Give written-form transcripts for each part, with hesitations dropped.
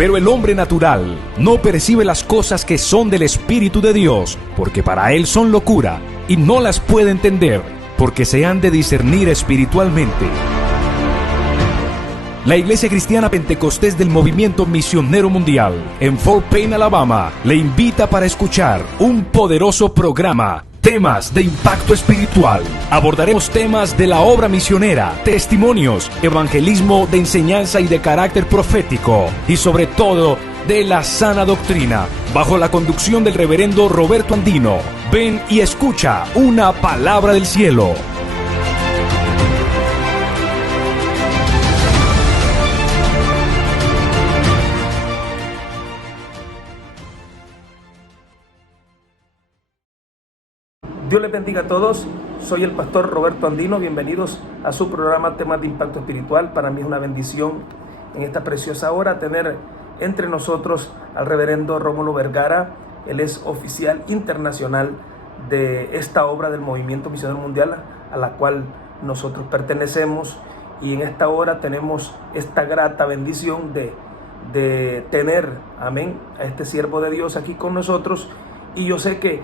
Pero el hombre natural no percibe las cosas que son del Espíritu de Dios, porque para él son locura, y no las puede entender, porque se han de discernir espiritualmente. La Iglesia Cristiana Pentecostés del Movimiento Misionero Mundial en Fort Payne, Alabama, le invita para escuchar un poderoso programa, Temas de Impacto Espiritual. Abordaremos temas de la obra misionera, testimonios, evangelismo de enseñanza y de carácter profético, y sobre todo, de la sana doctrina, bajo la conducción del reverendo Roberto Andino. Ven y escucha una palabra del cielo. Dios les bendiga a todos, soy el pastor Roberto Andino, bienvenidos a su programa Temas de Impacto Espiritual. Para mí es una bendición en esta preciosa hora tener entre nosotros al reverendo Rómulo Vergara. Él es oficial internacional de esta obra del Movimiento Misionero Mundial a la cual nosotros pertenecemos, y en esta hora tenemos esta grata bendición de tener, amén, a este siervo de Dios aquí con nosotros. Y yo sé que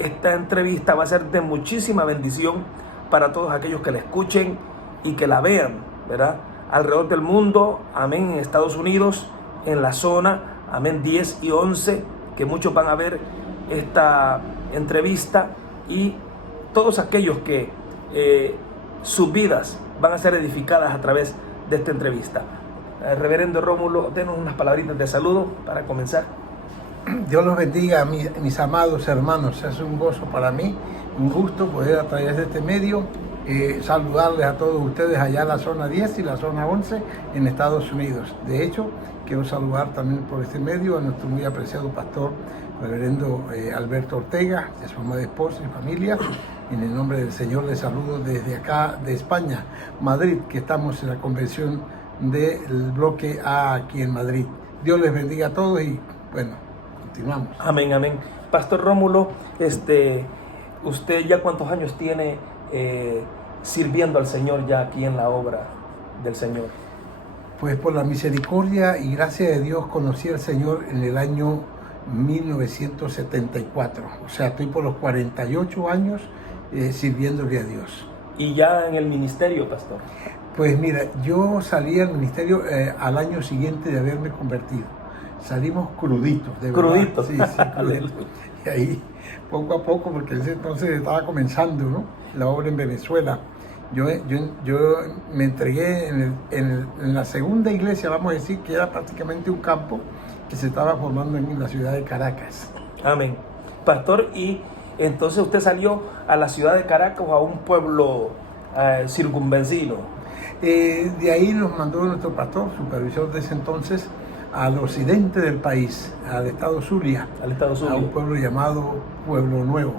esta entrevista va a ser de muchísima bendición para todos aquellos que la escuchen y que la vean, ¿verdad? Alrededor del mundo, amén, en Estados Unidos, en la zona, amén, 10 y 11, que muchos van a ver esta entrevista, y todos aquellos que sus vidas van a ser edificadas a través de esta entrevista. Reverendo Rómulo, denos unas palabritas de saludo para comenzar. Dios los bendiga, mis amados hermanos. Es un gozo para mí, un gusto poder a través de este medio saludarles a todos ustedes allá en la zona 10 y la zona 11 en Estados Unidos. De hecho, quiero saludar también por este medio a nuestro muy apreciado pastor, reverendo Alberto Ortega, de su amada esposa y familia. En el nombre del Señor les saludo desde acá de España, Madrid, que estamos en la convención del bloque A aquí en Madrid. Dios les bendiga a todos y bueno, continuamos. Amén, amén. Pastor Rómulo, ¿usted ya cuántos años tiene sirviendo al Señor ya aquí en la obra del Señor? Pues por la misericordia y gracia de Dios conocí al Señor en el año 1974. O sea, estoy por los 48 años sirviéndole a Dios. ¿Y ya en el ministerio, pastor? Pues mira, yo salí al ministerio al año siguiente de haberme convertido. Salimos cruditos, de verdad. ¿Cruditos? Sí, cruditos. Y ahí, poco a poco, porque entonces estaba comenzando, ¿no?, la obra en Venezuela. Yo me entregué en la segunda iglesia, vamos a decir, que era prácticamente un campo que se estaba formando en la ciudad de Caracas. Amén. Pastor, y entonces usted salió a la ciudad de Caracas o a un pueblo circunvecino. De ahí nos mandó nuestro pastor, supervisor de ese entonces, al occidente del país, al estado Zulia, a un pueblo llamado Pueblo Nuevo.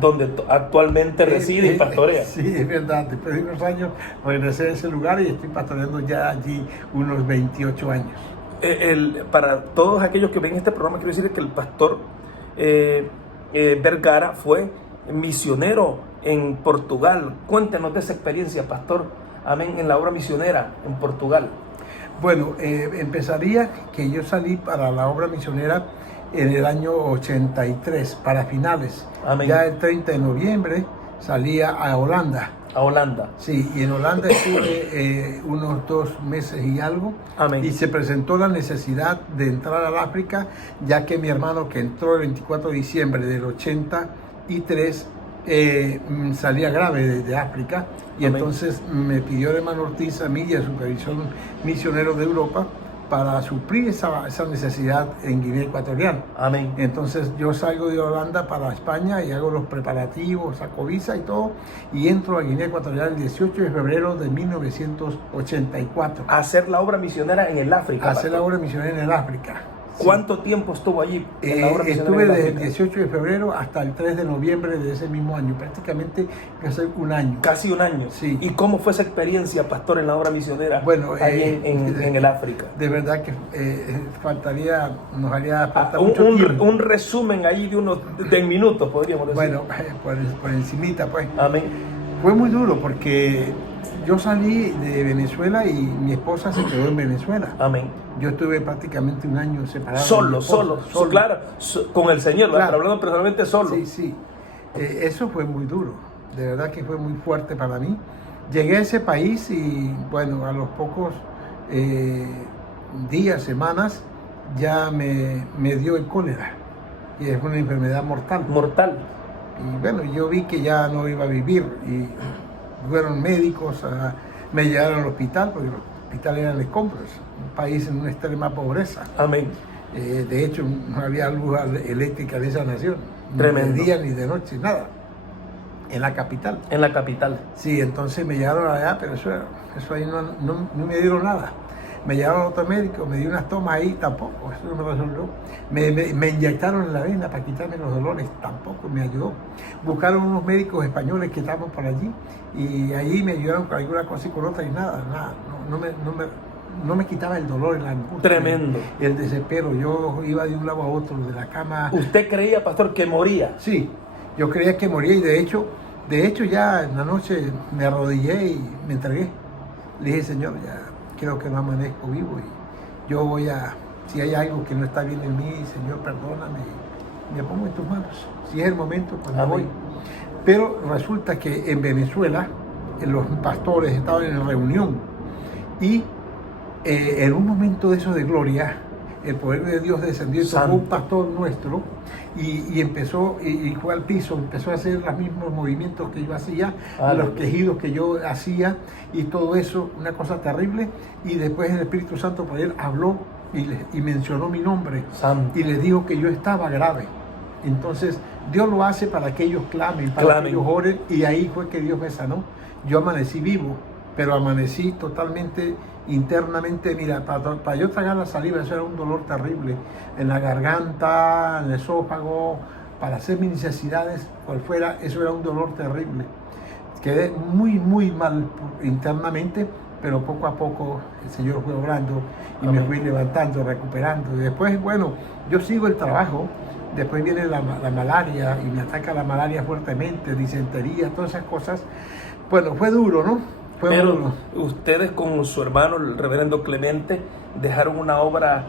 Donde actualmente reside y pastorea. Sí, es verdad. Después de unos años regresé a ese lugar y estoy pastoreando ya allí unos 28 años. Para todos aquellos que ven este programa, quiero decir que el pastor Vergara fue misionero en Portugal. Cuéntenos de esa experiencia, pastor, amén, en la obra misionera en Portugal. Bueno, empezaría que yo salí para la obra misionera en el año 83, para finales. Amén. Ya el 30 de noviembre salía a Holanda. ¿A Holanda? Sí, y en Holanda estuve unos 2 meses y algo. Amén. Y se presentó la necesidad de entrar al África, ya que mi hermano, que entró el 24 de diciembre del 83, salía grave de África. Y amén, entonces me pidió el hermano Ortiz a mí y al supervisor misionero de Europa para suplir esa necesidad en Guinea Ecuatorial. Amén. Entonces yo salgo de Holanda para España y hago los preparativos, saco visa y todo, y entro a Guinea Ecuatorial el 18 de febrero de 1984. A hacer la obra misionera en el África. A hacer la obra misionera en el África. ¿Cuánto tiempo estuvo allí en la obra misionera? Estuve desde el 18 de febrero hasta el 3 de noviembre de ese mismo año, prácticamente casi un año. Casi un año. Sí. ¿Y cómo fue esa experiencia, pastor, en la obra misionera allí en el África? De verdad que nos haría falta mucho tiempo. Un resumen ahí de minutos, podríamos decir. Bueno, por encimita, pues. Amén. Fue muy duro porque yo salí de Venezuela y mi esposa se quedó en Venezuela. Amén. Yo estuve prácticamente un año separado. Solo, claro, con el Señor, claro. Pero hablando personalmente solo. Sí, sí. Eso fue muy duro, de verdad que fue muy fuerte para mí. Llegué a ese país y bueno, a los pocos días, semanas, ya me dio el cólera. Y es una enfermedad mortal. Mortal. Y bueno, yo vi que ya no iba a vivir y fueron médicos, me llevaron al hospital, porque el hospital era en escombros, un país en una extrema pobreza. Amén. De hecho, no había luz eléctrica en esa nación. Tremendo. Ni de día ni de noche, nada. En la capital. En la capital. Sí, entonces me llevaron allá, pero eso ahí no me dieron nada. Me llevaron a otro médico, me dio unas tomas ahí, tampoco, eso no me resolvió. Me inyectaron en la vena para quitarme los dolores, tampoco me ayudó. Buscaron unos médicos españoles que estaban por allí y ahí me ayudaron con alguna cosa y con otra y nada, no me quitaba el dolor, la angustia. Tremendo. El desespero, yo iba de un lado a otro, de la cama. ¿Usted creía, pastor, que moría? Sí, yo creía que moría y de hecho ya en la noche me arrodillé y me entregué. Le dije, Señor, ya creo que no amanezco vivo y yo voy a, si hay algo que no está bien en mí, Señor, perdóname, me pongo en tus manos. Si es el momento, pues me voy. Pero resulta que en Venezuela los pastores estaban en reunión y en un momento de eso de gloria, el poder de Dios descendió y tomó un pastor nuestro y empezó, y fue al piso, empezó a hacer los mismos movimientos que yo hacía, los quejidos que yo hacía y todo eso, una cosa terrible. Y después el Espíritu Santo por él habló y mencionó mi nombre. Santo. Y les dijo que yo estaba grave. Entonces Dios lo hace para que ellos clamen, para que ellos oren, y ahí fue que Dios me sanó. Yo amanecí vivo, pero amanecí totalmente internamente. Mira, para yo tragar la saliva, eso era un dolor terrible, en la garganta, en el esófago, para hacer mis necesidades por fuera, eso era un dolor terrible. Quedé muy mal internamente, pero poco a poco el Señor fue obrando y me fui levantando, recuperando. Y después, bueno, yo sigo el trabajo. Después viene la malaria y me ataca la malaria fuertemente, disentería, todas esas cosas. Bueno, fue duro, ¿no? Pero ustedes con su hermano, el reverendo Clemente, dejaron una obra,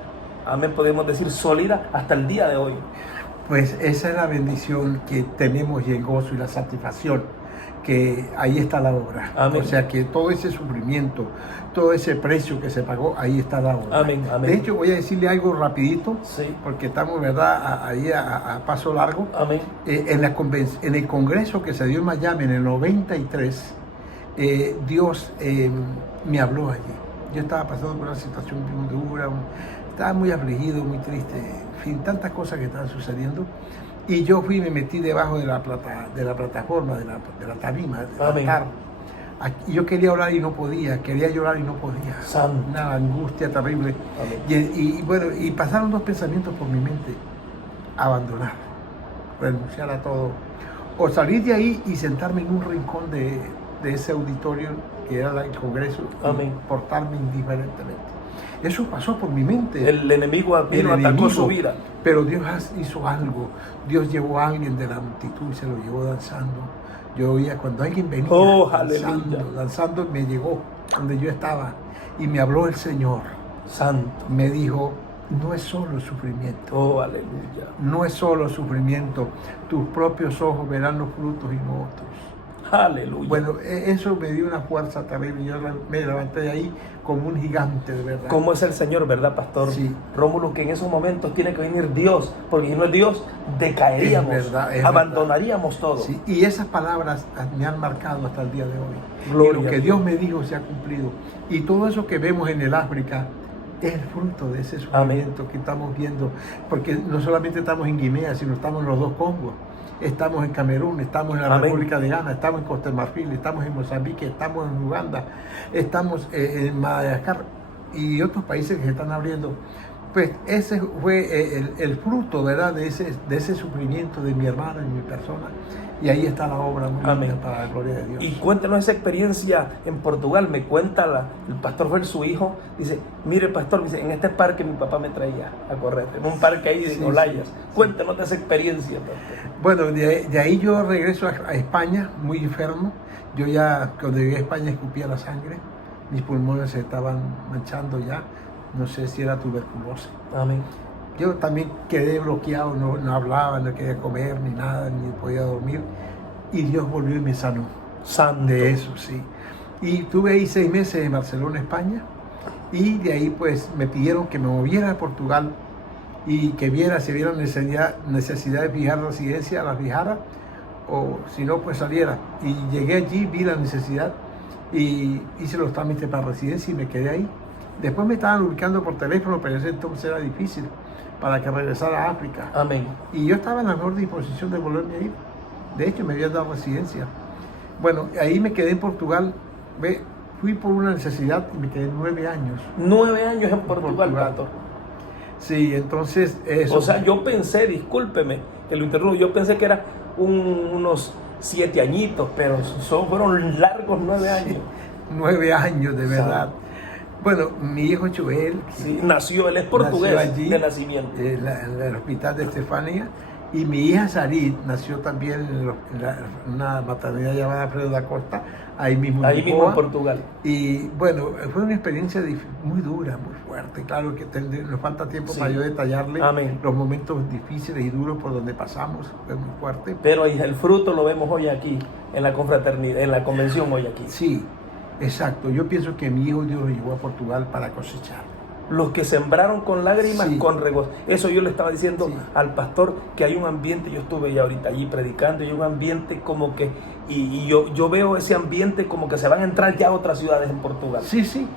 amén, podemos decir, sólida hasta el día de hoy. Pues esa es la bendición que tenemos y el gozo y la satisfacción, que ahí está la obra. Amén. O sea que todo ese sufrimiento, todo ese precio que se pagó, ahí está la obra. Amén, amén. De hecho, voy a decirle algo rapidito, sí, porque estamos, ¿verdad?, ahí a paso largo. Amén. En el congreso que se dio en Miami en el 93, Dios me habló allí. Yo estaba pasando por una situación muy dura, estaba muy afligido, muy triste, en fin, tantas cosas que estaban sucediendo. Y yo fui y me metí debajo de la plataforma, de la tarima, del altar. Y yo quería orar y no podía, quería llorar y no podía. Santo. Una angustia terrible. Y bueno, y pasaron dos pensamientos por mi mente: abandonar, renunciar a todo, o salir de ahí y sentarme en un rincón de ese auditorio que era el Congreso, y portarme indiferentemente. Eso pasó por mi mente. El enemigo atacó su vida. Pero Dios hizo algo. Dios llevó a alguien de la multitud y se lo llevó danzando. Yo oía cuando alguien venía danzando, me llegó donde yo estaba y me habló el Señor. Santo. Me dijo: no es solo sufrimiento. Oh, aleluya. No es solo sufrimiento. Tus propios ojos verán los frutos y no otros. Aleluya. Bueno, eso me dio una fuerza terrible. Yo me levanté de ahí como un gigante, de verdad. ¿Cómo es el Señor, verdad, pastor? Sí. Rómulo, que en esos momentos tiene que venir Dios, porque si no es Dios, decaeríamos, abandonaríamos todo. Sí. Y esas palabras me han marcado hasta el día de hoy. Gloria y lo que Dios me dijo se ha cumplido. Y todo eso que vemos en el África es el fruto de ese sufrimiento que estamos viendo. Porque no solamente estamos en Guinea, sino estamos en los dos Congos. Estamos en Camerún, estamos en la República de Ghana, estamos en Costa de Marfil, estamos en Mozambique, estamos en Uganda, estamos en Madagascar y otros países que se están abriendo. Pues ese fue el fruto, ¿verdad?, de ese sufrimiento de mi hermano y mi persona. y ahí está la obra muy linda. Amén. Para la gloria de Dios. Y cuéntanos esa experiencia en Portugal. Me cuenta el pastor Fer, su hijo, dice, mire pastor, dice, en este parque mi papá me traía a correr, en un parque ahí de Olayas. Sí. Cuéntanos de esa experiencia, pastor. Bueno, de ahí yo regreso a España muy enfermo. Yo ya cuando llegué a España escupía la sangre, mis pulmones se estaban manchando ya, no sé si era tuberculosis. Amén. Yo también quedé bloqueado, no hablaba, no quería comer ni nada, ni podía dormir. Y Dios volvió y me sanó. Santo. De eso, sí. Y tuve ahí 6 meses en Barcelona, España. Y de ahí pues me pidieron que me moviera a Portugal y que viera si hubiera necesidad de fijar residencia, la fijara, o si no, pues saliera. Y llegué allí, vi la necesidad y hice los trámites para residencia y me quedé ahí. Después me estaban ubicando por teléfono, pero ese entonces era difícil para que regresara a África. Amén. Y yo estaba en la mejor disposición de volverme a ir. De hecho, me habían dado residencia. Bueno, ahí me quedé en Portugal. Fui por una necesidad y me quedé 9 años. 9 años en Portugal, pastor. Sí, entonces eso. O sea, yo pensé, discúlpeme que lo interrumpo, yo pensé que era unos 7 añitos, pero fueron largos 9 años. 9 años, de verdad. Sí. Bueno, mi hijo Joel, sí, él es portugués allí, de nacimiento. En el hospital de Estefania. Y mi hija Sarit nació también en una maternidad llamada Alfredo da Costa, ahí mismo en Portugal. Y bueno, fue una experiencia muy dura, muy fuerte. Claro que nos falta tiempo para yo detallarle los momentos difíciles y duros por donde pasamos, fue muy fuerte. Pero el fruto lo vemos hoy aquí, en la confraternidad, en la convención hoy aquí. Sí, exacto. Yo pienso que mi hijo Dios lo llevó a Portugal para cosechar. Los que sembraron con lágrimas, con regocijo. Eso yo le estaba diciendo al pastor, que hay un ambiente, yo estuve ya ahorita allí predicando, y hay un ambiente como que, y yo veo ese ambiente como que se van a entrar ya a otras ciudades en Portugal. Sí.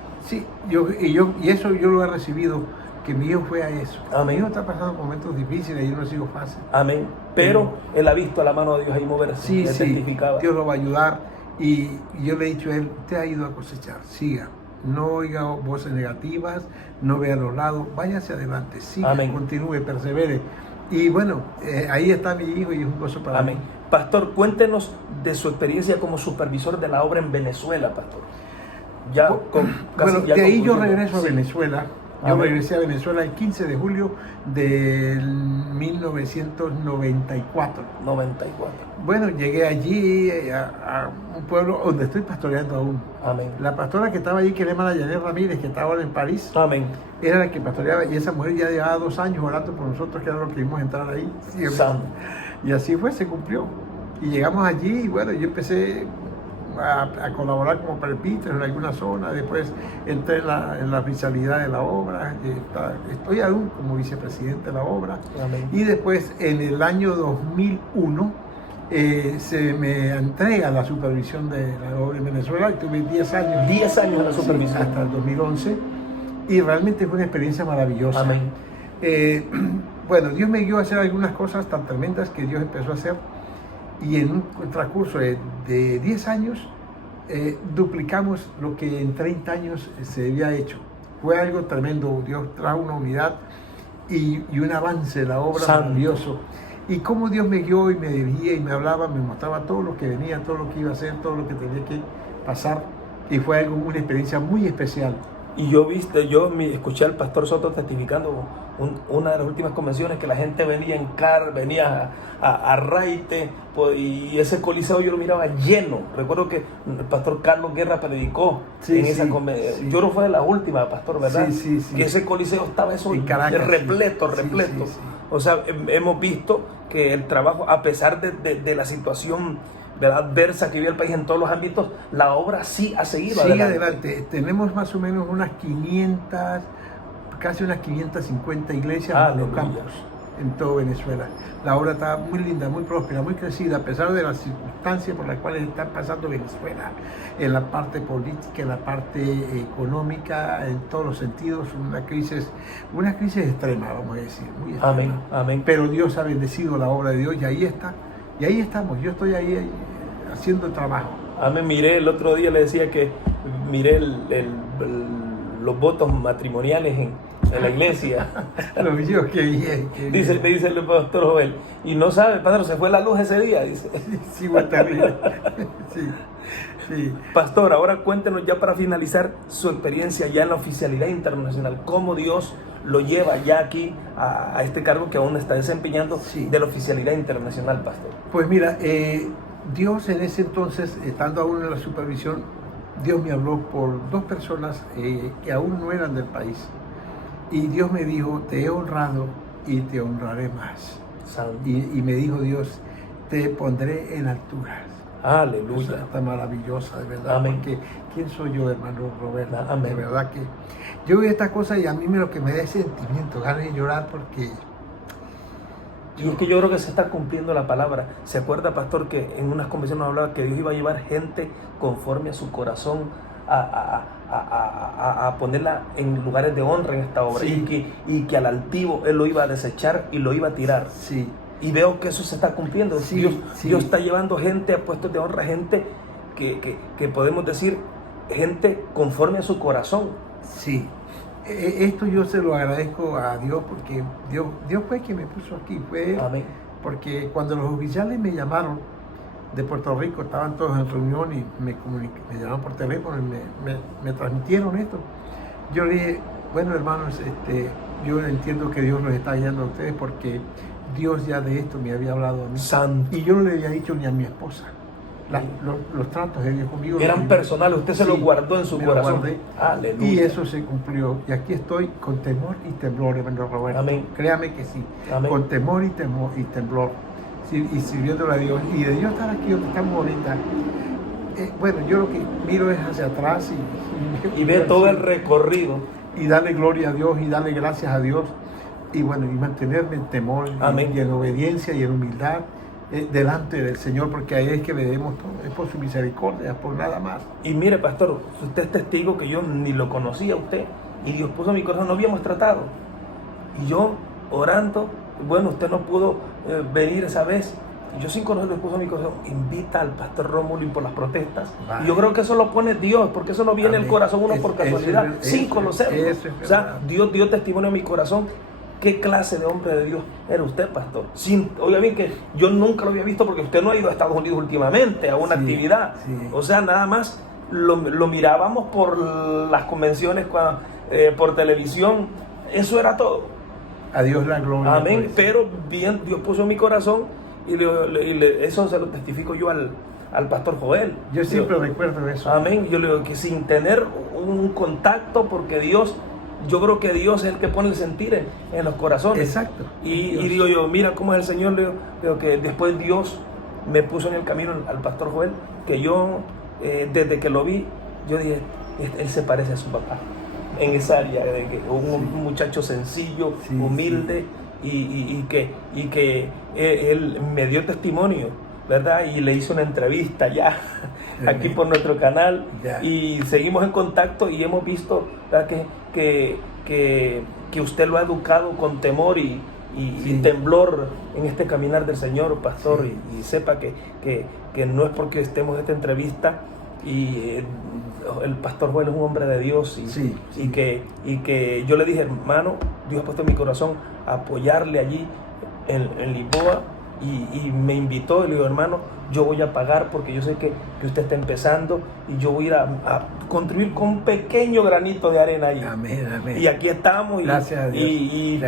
Y eso yo lo he recibido, que mi hijo fue a eso. Amén. Mi hijo está pasando momentos difíciles y yo no ha sido fácil. Amén. Pero él ha visto a la mano de Dios ahí moverse. Sí, testificaba. Dios lo va a ayudar. Y yo le he dicho a él, usted ha ido a cosechar, siga. No oiga voces negativas, no vea a los lados, váyase adelante, siga, Amén. Continúe, persevere. Y bueno, ahí está mi hijo y es un gozo para Amén. mí. Pastor, cuéntenos de su experiencia como supervisor de la obra en Venezuela, pastor. De ahí yo regreso a Venezuela. Yo regresé a Venezuela el 15 de julio del 1994. 94. Bueno, llegué allí a un pueblo donde estoy pastoreando aún. Amén. La pastora que estaba allí, que era hermana Janet Ramírez, que estaba ahora en París. Amén. Era la que pastoreaba, y esa mujer ya llevaba 2 años orando por nosotros, que era lo que íbamos a entrar ahí. Y así fue, se cumplió. Y llegamos allí, y bueno, yo empecé a colaborar como presbítero en alguna zona. Después entré en la oficialidad de la obra. Estoy aún como vicepresidente de la obra. Amén. Y después, en el año 2001, se me entrega la supervisión de la obra en Venezuela. Y tuve 10 años. 10 años en la supervisión. Sí, hasta el 2011. Y realmente fue una experiencia maravillosa. Amén. Bueno, Dios me guió a hacer algunas cosas tan tremendas que Dios empezó a hacer. Y en un transcurso de 10 años duplicamos lo que en 30 años se había hecho. Fue algo tremendo. Dios trajo una unidad y un avance de la obra maravilloso. Y cómo Dios me guió y me dirigía y me hablaba, me mostraba todo lo que venía, todo lo que iba a hacer, todo lo que tenía que pasar. Y fue una experiencia muy especial. Y yo escuché al pastor Soto testificando una de las últimas convenciones, que la gente venía en car, venía a Raite, y ese coliseo yo lo miraba lleno. Recuerdo que el pastor Carlos Guerra predicó en esa convención. Sí. Yo no fue de la última, pastor, ¿verdad? Sí. Que ese coliseo estaba Caracas, repleto. Sí. O sea, hemos visto que el trabajo, a pesar de la situación, ¿verdad?, adversa que vive el país en todos los ámbitos, la obra sí ha seguido adelante. Tenemos más o menos casi unas 550 iglesias en los campos en todo Venezuela. La obra está muy linda, muy próspera, muy crecida, a pesar de las circunstancias por las cuales está pasando Venezuela, en la parte política, en la parte económica, en todos los sentidos, una crisis extrema, vamos a decir, muy extrema. Amén. Pero Dios ha bendecido la obra de Dios y ahí está. Y ahí estamos, yo estoy ahí haciendo el trabajo. Amén. Miré el otro día, le decía que miré los votos matrimoniales en la iglesia. Lo vio, qué bien. Dice el pastor Joel. Y no sabe, padre, se fue la luz ese día, dice. Sí, fue terrible. Sí. Sí. Pastor, ahora cuéntenos ya para finalizar su experiencia ya en la oficialidad internacional, cómo Dios lo lleva ya aquí a este cargo que aún está desempeñando, sí, de la oficialidad internacional, pastor. Pues mira, Dios en ese entonces, estando aún en la supervisión, Dios me habló por dos personas que aún no eran del país. Y Dios me dijo, te he honrado y te honraré más. Y me dijo Dios, te pondré en alturas. Aleluya. Está maravillosa, de verdad. Amén. Porque ¿quién soy yo, hermano Roberto? Amén. De verdad que yo veo estas cosas y a mí lo que me da es sentimiento, ganas de llorar porque... Y es que yo creo que se está cumpliendo la palabra. ¿Se acuerda, pastor, que en unas conversaciones nos hablaba que Dios iba a llevar gente conforme a su corazón a ponerla en lugares de honra en esta obra? Sí. Y que al altivo Él lo iba a desechar y lo iba a tirar. Sí. Y veo que eso se está cumpliendo. Sí, Dios está llevando gente a puestos de honra, gente que podemos decir, gente conforme a su corazón. Sí. Esto yo se lo agradezco a Dios porque Dios fue quien me puso aquí. Fue Amén. Porque cuando los oficiales me llamaron de Puerto Rico, estaban todos en reunión y me llamaron por teléfono y me transmitieron esto. Yo le dije, bueno, hermanos, yo entiendo que Dios los está guiando a ustedes porque Dios ya de esto me había hablado a mí. Santo. Y yo no le había dicho ni a mi esposa. Los tratos de Dios conmigo eran personales, usted se los guardó en su corazón. Aleluya. Y eso se cumplió. Y aquí estoy con temor y temblor, hermano Roberto. Amén. Créame que sí. Amén. Con temor y temblor. Y sirviéndole a Dios. Y de Dios estar aquí donde estamos ahorita. Bueno, yo lo que miro es hacia atrás y ve todo el recorrido. Y darle gloria a Dios y darle gracias a Dios. Y bueno, y mantenerme en temor. Amén. Y en obediencia y en humildad delante del Señor, porque ahí es que le debemos todo, es por su misericordia, por nada más. Y mire, pastor, usted es testigo que yo ni lo conocía a usted, y Dios puso en mi corazón, no habíamos tratado, y yo orando, bueno, usted no pudo venir esa vez, y yo sin conocerlo, Dios puso en mi corazón, invita al pastor Rómulo y por las protestas, y yo creo que eso lo pone Dios, porque eso no viene en el corazón uno por casualidad, sin conocerlo, o sea, Dios dio testimonio en mi corazón. ¿Qué clase de hombre de Dios era usted, pastor? Oiga bien que yo nunca lo había visto porque usted no ha ido a Estados Unidos últimamente a una actividad. Sí. O sea, nada más lo mirábamos por las convenciones, por televisión. Eso era todo. A Dios la gloria. Amén. Pues. Pero bien, Dios puso en mi corazón y eso se lo testifico yo al pastor Joel. Yo siempre recuerdo eso. Amén. Yo le digo que sin tener un contacto, porque Dios... Yo creo que Dios es el que pone el sentir en los corazones. Exacto. Y digo yo, mira cómo es el Señor. Le digo que después Dios me puso en el camino al pastor Joel, que yo, desde que lo vi, yo dije, él se parece a su papá. En esa área, de que un muchacho sencillo, humilde, y que él me dio testimonio, ¿verdad? Y le hice una entrevista ya aquí por nuestro canal, y seguimos en contacto y hemos visto, ¿verdad? que usted lo ha educado con temor y temblor en este caminar del Señor, pastor, y sepa que no es porque estemos en esta entrevista y el pastor Joel es un hombre de Dios y que yo le dije, hermano, Dios ha puesto en mi corazón a apoyarle allí en Lisboa, y me invitó y le digo, hermano, yo voy a pagar porque yo sé que usted está empezando y yo voy a ir a contribuir con un pequeño granito de arena ahí. Amén, amén. Y aquí estamos gracias a Dios. Y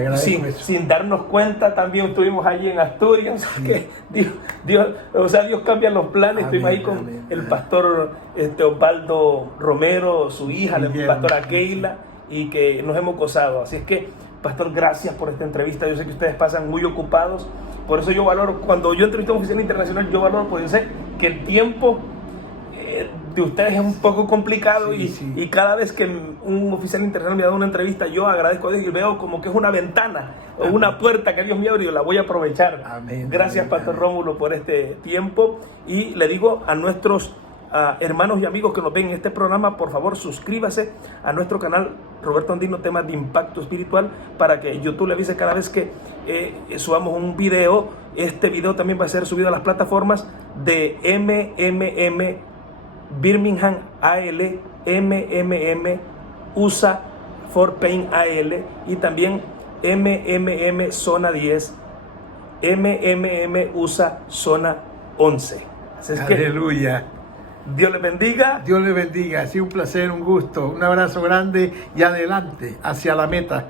sin darnos cuenta también estuvimos allí en Asturias. Que Dios cambia los planes. Estuvimos ahí con el pastor Osvaldo Romero, su hija, la pastora Keila, y que nos hemos gozado. Así es que, pastor, gracias por esta entrevista. Yo sé que ustedes pasan muy ocupados. Por eso yo valoro, cuando yo entrevisto a un oficial internacional, yo valoro, porque yo sé que el tiempo de ustedes es un poco complicado, y cada vez que un oficial internacional me da una entrevista, yo agradezco a Dios y veo como que es una ventana o una puerta que Dios me abre y la voy a aprovechar. Amén. Gracias, pastor Rómulo, por este tiempo, y le digo a nuestros hermanos y amigos que nos ven en este programa, por favor suscríbase a nuestro canal Roberto Andino, temas de impacto espiritual, para que YouTube le avise cada vez que subamos un video. Este video también va a ser subido a las plataformas de MMM, Birmingham, AL, MMM, USA, Fort Payne AL, y también MMM Zona 10, MMM USA Zona 11. Así es aleluya. Dios les bendiga. Dios les bendiga. Ha sido un placer, un gusto. Un abrazo grande y adelante hacia la meta.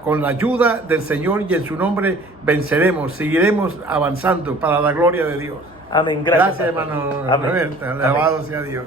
Con la ayuda del Señor y en su nombre venceremos. Seguiremos avanzando para la gloria de Dios. Amén. Gracias hermano Roberto. Alabado sea Dios.